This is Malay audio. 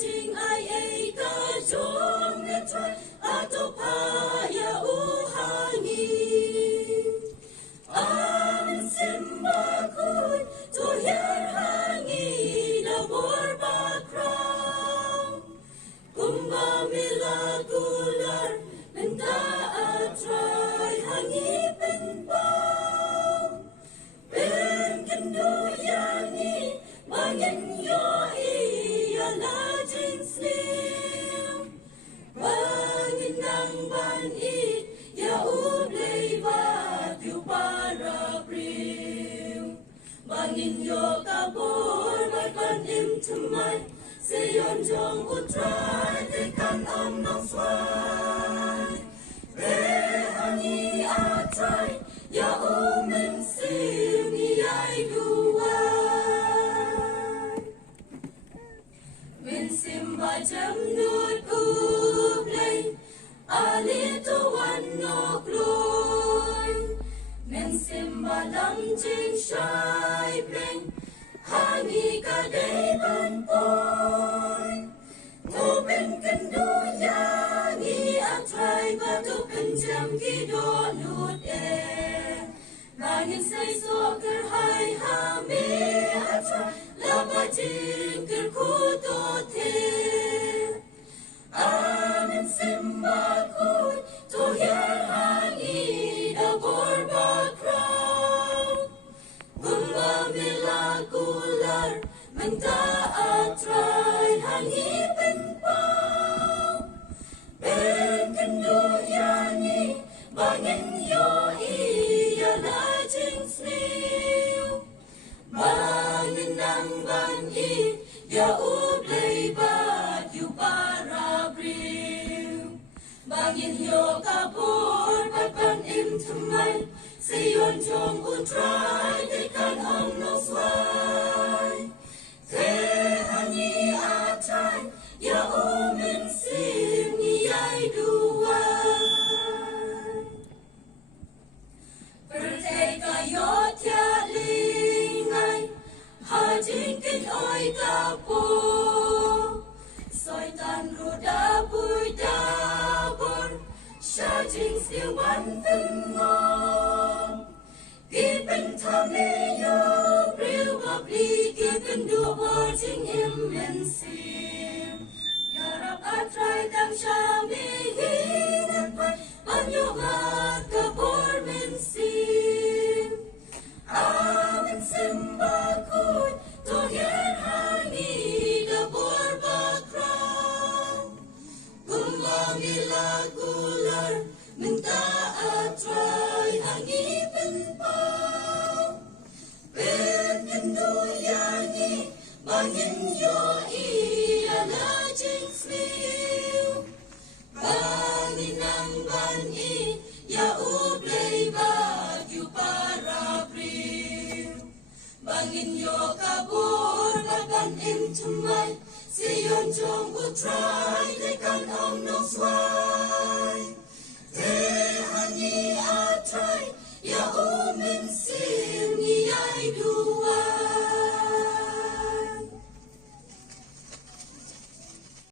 jing ai ei ka jong ne trai ato pa ya u hangi amen simba kui to yar hangi na bor ba krang kumba milagular menda atrai hangi pen pao pen kendo yani Bangin yo iya la jing slim Bangin nang ban I ya ublay ba tiu para brim Bangin yo kabor may ban im tumay Siyon jong utray te kan nang sway Te hangi atray ya umen sim iyay duway Min simba jam nut ublay alito wan no gloy Min simba lam jing shai bling hangi ka day ban boy To pen kendo yangi atray ba to pen jam ki do nut Bangin say so ker hai ha me atray lama jing ker kuto te Amen simba kui to yar hangi da borba crown Gumba milagular menta atray hangi pen pao Pen kendo yani bangin yo iya la jing sniu Bangin nang ban I ya ublay ba tiu para brim Bangin yo kabor bat ban im tumay Siyon jong utray te kan no sway Te hangi atray ya umen sim iyay duway Pertay kayo tia lingay Hajing kin oi kapo Soy tan ruda bui dabor Shajing still one thing on Given tame yo Real babli given do watching him and sim Yarap atray dang shami hinan pai Banyo mat kabor men sim Amen simba kui to yer hangi da borba krang Gumba milagular minta atray hangi pen pao Pen kendo yani bangin yo iya la jing sliu Bangin nang ban I ya ublay ba tiu para brim Bangin yo kabor bat ban im tumay Siyon jong utray